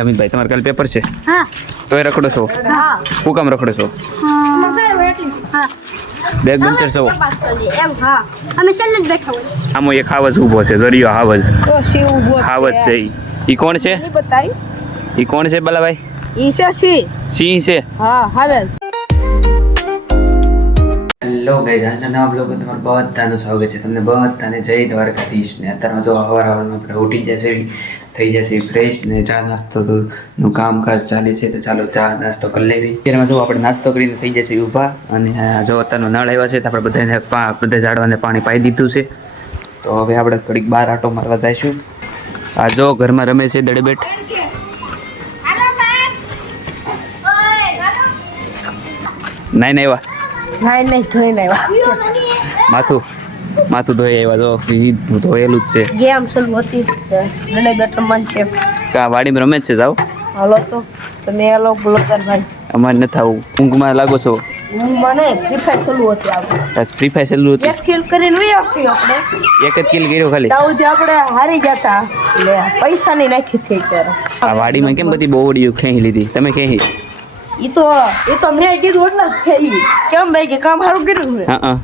અમિતભાઈ તમારે કાલે પેપર છે? હા. તોય રખડો છો? હા. શું કામ રખડો છો? હા. બેગ બંચર છો? એમ હા. અમે ચાલ જ બેઠા હોય. આમાં એક હાવજ ઊભો છે, દરિયો હાવજ. તો શિવ ઉભો હાવજ છે ઈ કોણ છે? નહીં બતાઈ. ઈ કોણ છે બલાભાઈ? ઈ છે સિંહ. સિંહ છે. હા હાવેલ. હેલો ગાઈઝ, આજના નવા બ્લોગમાં તમારું બધાનું સ્વાગત છે. તમને બધાને જય દ્વારકાધીશ. ને અત્યારમાં જો હવારમાં આપણે ઉઠી જશે, થઈ જશે ફ્રેશ ને ચા નાસ્તો નું કામકાજ ચાલે છે. તો ચાલો ચા નાસ્તો કરી લેવી. અત્યારમાં જો આપણે નાસ્તો કરીને થઈ જશે ઊભા, અને જો અત્યારનો નળ આવ્યા છે તો આપણે બધાને બધા ઝાડવાને પાણી પાઈ દીધું છે. તો હવે આપણે થોડીક બહાર આટો મારવા જઈશું. આ જો ઘરમાં રમે છે દડબેટ. નહીં એવા નહીં ધોઈને આવ્યા. માથું ધોઈ આવ્યા. જો ઈ ધોયેલું જ છે. ગેમ ચાલુ હતી મને બેટર મન છે. કા વાડીમાં રમે જ છે? જાવ હાલો તો તમે હાલો બ્લોગર ભાઈ. અમારે નથી આવું. ઊંઘમાં લાગો છો? હું મને ફ્રી ફાયર ચાલુ હતી આપણે. ફ્રી ફાયર ચાલુ હતું? એક કિલ કરીને વહી આવશું આપણે. એક જ કિલ કર્યો ખાલી? તાઉ જે આપણે હારી ગયા એટલે પૈસાની નાખી થઈ ત્યારે. આ વાડીમાં કેમ બધી બોવડીઓ ખેંચી લીધી? તમે ખેંચી? એ તો મેં કીધું એટલે જ થઈ. કેમ ભાઈ કે કામ સારું કર્યું છે? હા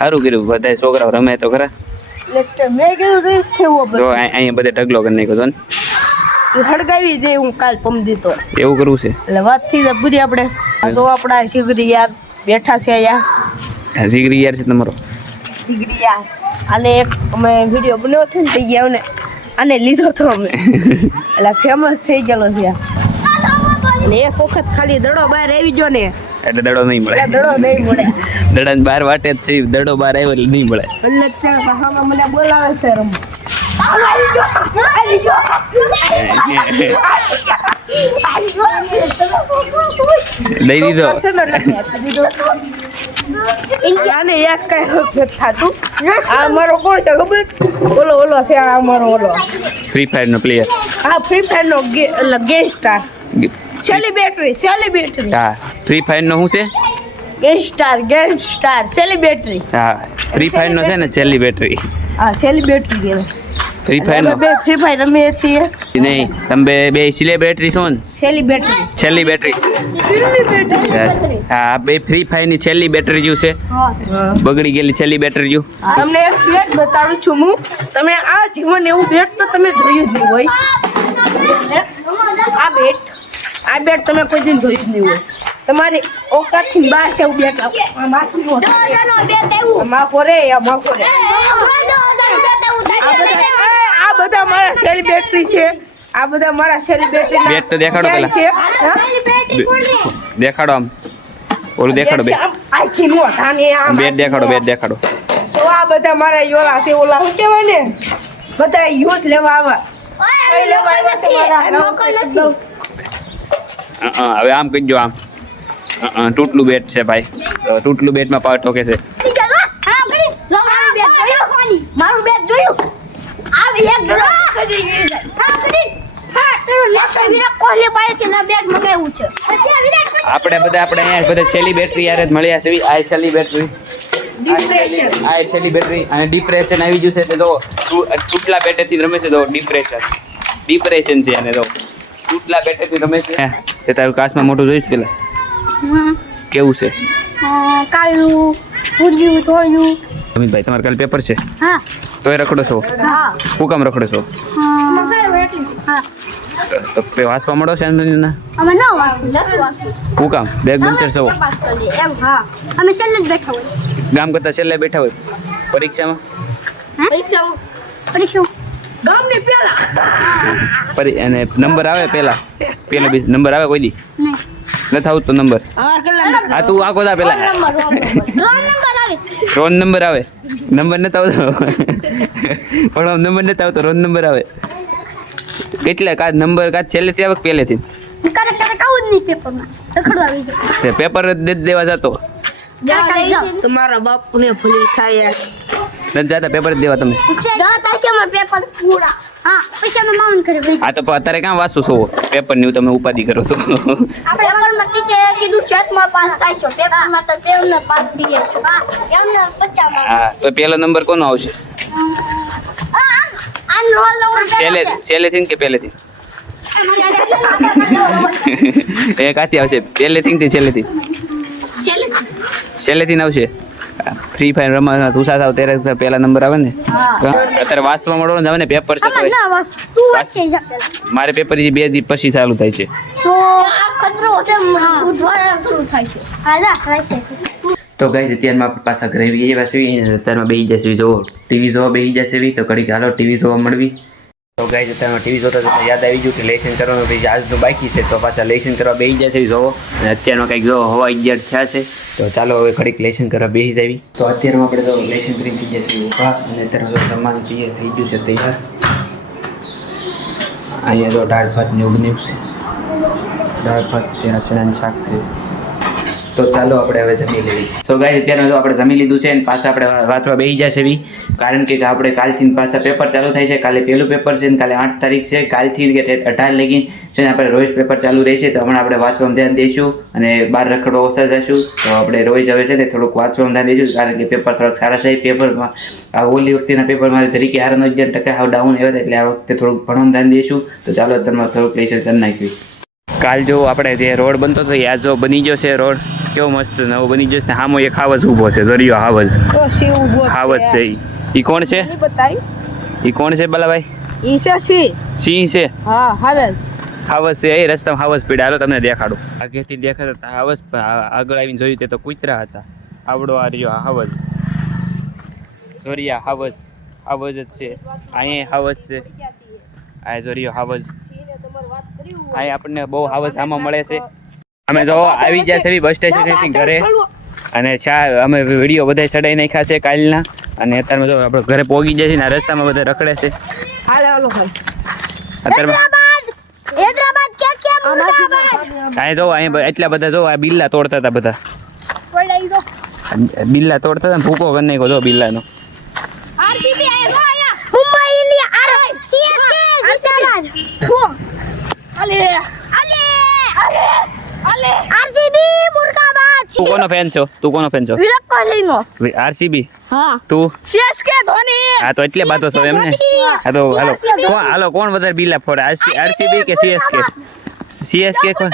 સારું કર્યું. બધા છોકરાઓ રમે તો ખરા. એટલે મેં કીધું કેવું જો અહીંયા બધે ઢગલો કરી નાખ્યો છો ને. એ હળગાવી દે હું કાલ પમદી તો. એવું કરવું છે? એટલે વાત થઈ જાય પૂરી આપણે. જો આપણા શિગરી યાર બેઠા છે અહીંયા. જીગરી યાર છે તમારો? શિગરી યાર આને એક અમે વિડીયો બનાવ્યો હતો ને તે ગયા ને આને લીધો તો અમે. એટલે ફેમસ થઈ ગયેલો છે. અને એક વખત ખાલી દડો બહાર આવી ગયો ને એટલે દડો નહીં મળે. એટલે દડો નહીં મળે. દડા બહાર વાટે જ છે. દડો બહાર આવ્યો એટલે નહીં મળે. એટલે ત્યાં કહામાં મને બોલાવે છે રમ. દઈ દીધો. આને એક કઈ થતું. આ મારો કોણ છે ખબર? ઓલો છે આ મારો ઓલો ફ્રી ફાયર નો પ્લેયર. આ ફ્રી ફાયર નો ગેસ્ટાર સેલિબ્રિટી. હા, ફ્રી ફાયર નો શું છે? ગેસ્ટાર સેલિબ્રિટી. હા, ફ્રી ફાયર નો છે ને છેલ્લી બેટરી. હા સેલિબ્રિટી કહેવાય. ફ્રી ફાયર નો બે ફ્રી ફાયર રમીએ છીએ. નહીં, તમે બે સેલિબ્રિટી છો ને? સેલિબ્રિટી. છેલ્લી બેટરી. હા, બે ફ્રી ફાયર ની છેલ્લી બેટરી જ્યુ છે. બગડી ગયેલી છેલ્લી બેટરી જ્યુ. તમને એક બેટ બતાડું છું હું. તમે આ જીવન એવું બેટ તો તમે જોયું જ નહીં હોય. આ બેટ તમે કોઈ દિન જોયું જ નહીં હોય. તમારી ઓકાતથી બહાર છે એવું બેટ. માફો રે. આ બધા મારા સેલિબ્રિટી છે. આ બધા મારા સેલિબ્રિટી બેટ તો દેખાડો પેલા. દેખાડો આમ. ઓલું દેખાડો બેટ. આખી નો થાને આ બેટ દેખાડો. બેટ દેખાડો. તો આ બધા મારા યોલા છે. ઓલા શું કહેવાય ને, બધા યુથ લેવા આવા. કઈ લેવા આવ્યા છે મારા? હવે આમ કહીજો આમ. તૂટલું બેટ છે ભાઈ. તૂટલું બેટમાં પાવર ઠોકે છે. મારું બેટ જોયું. આવી એક દડો સગડી વી જાય. હા કરી. હા તેરો નેક્સ્ટ વિરાટ કોહલી પાસેથી ના બેટ મંગાવ્યું છે. અત્યારે વિરાટ આપણે અહીંયા બધા છેલ્લી બેટરી યાર જ મળ્યા છે. આ છેલ્લી બેટરી. ડિપ્રેશન. આ છેલ્લી બેટરી અને ડિપ્રેશન આવી ગયું છે. તો તૂટલા બેટેથી રમે છે. તો ડિપ્રેશન છે. અને તો તૂટલા બેટેથી રમે છે. તે તારું કાચમાં મોટું જોઈશ પેલા કેવું છે? કાળું ફૂલ્યું થોડું. અમિતભાઈ તમારે કાલે પેપર છે? હા. તોય રખડો છો? હા. શું કામ રખડો છો? હા. તો વાંચવા મળો છે ને? અમે ન વાંચું. શું કામ? બેગ બંચર છો? એમ હા. અમે ચાલ જ બેઠા હોય. ગામ કરતા છેલ્લે બેઠા હોય પરીક્ષામાં? પરીક્ષા ગામની પેલા. અને નંબર આવે પેલા નંબર આવે કોઈ દી નહીં. નથી આવતો નંબર? હા, તું આખો દા પેલા રોલ નંબર આવે. નંબર નથી આવતો પણ નંબર નથી આવતો. રોલ નંબર આવે. કેટલા કાચ નંબર કાચ છેલ્લેથી આવે પહેલેથી? પેપર જ દેવા જતો તમારા બાપુને ભૂલી થાય. નથી જતા પેપર જ દેવા તમે? આ તો અત્યારે ક્યાં વાંચો છો પેપર ની? તમે ઉપાધિ કરો છો. હા, તો પહેલો નંબર કોનો આવશે? છેલ્લેથી કે પહેલેથી? એક આથી આવશે પહેલેથી કે છેલ્લેથી છેલ્લેથી આવશે ફ્રી ફાયર રમવા તું સાથે આવ ત્યારે પહેલા નંબર આવે ને અત્યારે વાંચવા મળો ને ને પેપર છે મારે પેપર 2 દિવસ પછી ચાલુ થાય છે તો ગાઈસ અત્યારમાં આપણે પાછા ઘરે આવી ગયા છીએ અત્યારમાં બેસી જશે જો ટીવી જોવા બેસી જશે તો ઘડીક હાલો ટીવી જોવા મળવી તો ગાઈસ અત્યારમાં ટીવી જોતા યાદ આવી ગયું કે લેસન કરવાનું પછી આજનું બાકી છે તો પાછા લેસન કરવા બેસી જશે જોવો અને અત્યારમાં કંઈક જો હવા 11 થયા છે તો ચાલો હવે ઘડીક લેસન કરવા બેસી જાવી તો અત્યારમાં આપણે તો લેસન કરી થઈ જશે ઊભા અને અત્યારમાં જો સામાન તૈયાર થઈ ગયું છે તૈયાર અહીંયા તો દાળ ભાત ને એવું બન્યું છે દાળ ભાત છે આસણાનું શાક છે તો ચાલો આપણે હવે જમી લઈએ સો ગાઈસ અત્યારે જો આપણે જમી લીધું છે અને પાછા આપણે વાંચવા બેસી જશે બી કારણ કે આપણે કાલથી પાછા પેપર ચાલુ થાય છે કાલે પહેલું પેપર છે અને કાલે 8 તારીખ છે કાલથી કે 18 લગી છે આપણે રોજ પેપર ચાલુ રહેશે તો હમણાં આપણે વાંચવામાં ધ્યાન દઈશું અને બહાર રખડવા ઓછા જશું તો આપણે રોજ હવે છે ને થોડુંક વાંચવામાં ધ્યાન દઈશું કારણ કે પેપર થોડાક સારા થાય પેપરમાં આ ઓલી વખતેના પેપરમાં તરીકે 11% હાવ ડાઉન આવ્યા એટલે આ વખતે થોડુંક ભણવામાં ધ્યાન દઈશું તો ચાલો તમે થોડુંક લેસન કરી નાખ્યું કાલ જો આપણે જે રોડ બનતો હતો યાદ જો બની ગયો છે રોડ કેવો મસ્ત નવો બની ગયો છે સામો એક હાવજ ઊભો છે દરિયો હાવજ હાવજ છે ઈ કોણ છે ઈ કોણ છે બલાભાઈ ઈ છે સિંહ છે હા હાવજ હાવજ છે એ રસ્તામાં હાવજ પીડા હાલો તમને દેખાડું આગેથી દેખાતા હાવજ આગળ આવીને જોયું તે તો કૂતરા હતા આવડો આ રહ્યો હાવજ દરિયા હાવજ હાવજ જ છે અહીંયા હાવજ છે આ દરિયો હાવજ આ આપણને બહુ હાવજ આમાં મળે છે અમે જો આવી જાય છે બસ સ્ટેશનથી ઘરે અને અમે વિડીયો બધા ચડાવી નાખ્યા છે કાલના અને અત્યારે જો આપણે ઘરે પહોંચી જાય છે ને રસ્તામાં બધા રખડે છે અહીંયા જો અહીંયા એટલા બધા જો આ બિલ્લા તોડતા હતા બધા બિલ્લા તોડતા હતા ને ભૂકો કરી નાખ્યો જો બિલ્લાનો તું કોનો ફેન છો વિરાટ કોહલીનો આરસીબી હા તું સીએસકે ધોની હા તો એટલે બાતો છો એમ ને હા તો હાલો કોણ વધારે બિલ્લા ફોડે આરસીબી કે સીએસકે કોણ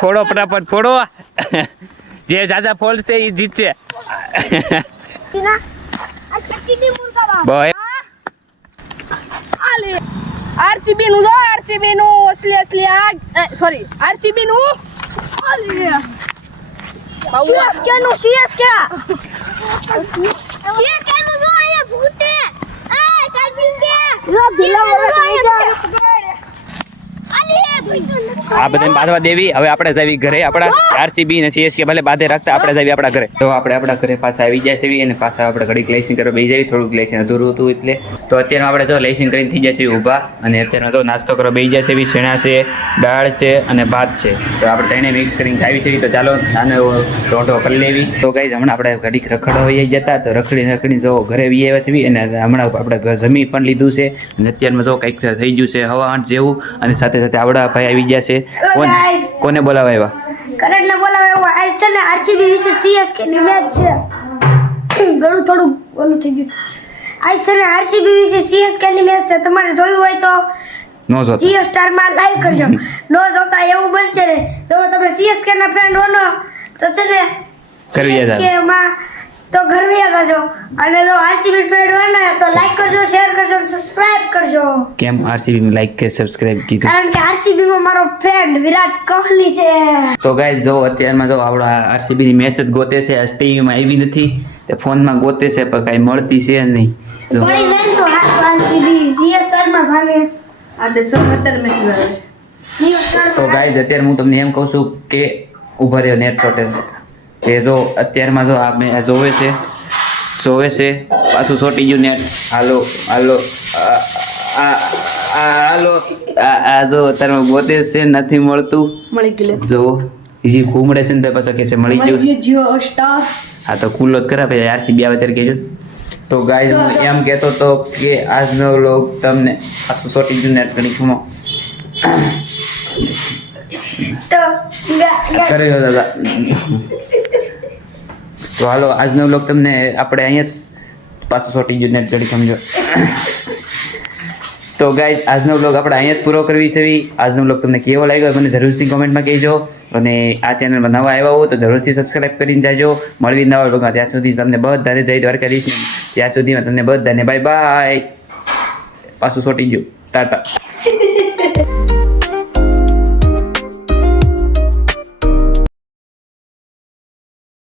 ફોડો ફટાફટ ફોડો જે જાજા ફોડશે એ જીતશે આરસીબી નું અસલી સોરી આરસીબી નું સીએસકે નું જો એ ભૂતે એ કાલ્પિંગ કે આ બધાને બાંધવા દેવી હવે આપણે જાવી ઘરે આપણા આરસીબી ને સીએસકે ભલે બાંધે રાખતા આપણે જાવી આપણા ઘરે તો આપણે આપણા ઘરે પાછા આવી જાય છે અને પાછા આપણે ઘડીક લેસન કરવા બેસી જાવી થોડુંક લેસન અધૂરું હતું એટલે તો અત્યારે આપણે જો લેસન કરીને થઈ જશે ઊભા અને અત્યારે તો નાસ્તો કરવા બેસી જશે એવી શેણા છે દાળ છે અને ભાત છે તો આપણે તેને મિક્સ કરીને ખાવી છે તો ચાલો આને ટોટો કરી લેવી તો ગાઈઝ હમણાં આપણે ઘડીક રખડવા વહી જતા તો રખડી જો ઘરે વી આવ્યા છે અને હમણાં આપણે જમી પણ લીધું છે અને અત્યારમાં જો કંઈક થઈ ગયું છે હવા 8 જેવું અને સાથે સાથે આવડા ભાઈ આવી ગયા છે કોને બોલાવ્યા કરણને બોલાવ્યા આજ છે ને આરસીબી વિશે સીએસકે ની મેચ છે ઘણું થોડું ઓલું થઈ ગયું આજ છે ને આરસીબી વિશે સીએસકે ની મેચ છે તમારે જોયું હોય તો નો જોતા જીઓ સ્ટાર માં લાઈવ કરજો નો જોતા એવું બનશે ને જો તમે સીએસકે ના ફ્રેન્ડ હો તો છે ને CSK માં તો ઘરે આવજો અને જો આરસીબી ફ્રેન્ડ હોય ને તો લાઈક કરજો શેર કરજો અને સબસ્ક્રાઇબ કરજો કેમ આરસીબી ને લાઈક કે સબસ્ક્રાઇબ કીધું કારણ કે આરસીબી માં મારો ફ્રેન્ડ વિરાટ કોહલી છે તો ગાઈઝ જો અત્યારમાં જો આપણા આરસીબી ની મેચ જ ગોતે છે આ ટીવીમાં આવી નથી તે ફોનમાં ગોતે છે પણ કાંઈ મળતી છે નહીં જો મળી જાય તો હાથ આરસીબી જીઓ સ્ટાર માં સામે આ તે 17 મેચ આવે જીઓ સ્ટાર તો ગાઈઝ અત્યારે હું તમને એમ કહું છું કે ઉભા રહ્યો નેટ શોટે એ જો અત્યારમાં જો આ જોવે છે પાછું છોટી ગયું નેટ હાલો આ જો અત્યારમાં ગોતે છે નથી મળતું મળી ગયું જો બીજી ઘૂમડે છે ને તો પાછો કે છે મળી ગયું જીઓ સ્ટાર હા તો કુલ જ કરા ભાઈ આરસીબી આવે ત્યારે કહેજો તો ગાઈઝ હું એમ કહેતો તો કે આજનો વ્લોગ તમને પાછું છોટી ગયું નેટ ઘણી ઘૂમો તો કરી દો દાદા તો હાલો આજનો વ્લોગ તમને આપણે અહીંયા પાછું છોટી ગયું નેટ ઘડી સમજો તો ગાઈઝ આજનો બ્લોગ આપણે અહીંયા જ પૂરો કરવી છે. આજનો બ્લોગ તમને કેવો લાગ્યો મને જરૂરથી કોમેન્ટમાં કહેજો. અને આ ચેનલમાં નવા આવ્યા હો તો જરૂરથી સબસ્ક્રાઇબ કરીને જાજો. મળવી નવા બ્લોગમાં. ત્યાં સુધી તમને બધાને જય દ્વારકાધીશ. ત્યાં સુધીમાં તમને બધાને બાય બાય. પાછું સોટી ગયું. ટાટા.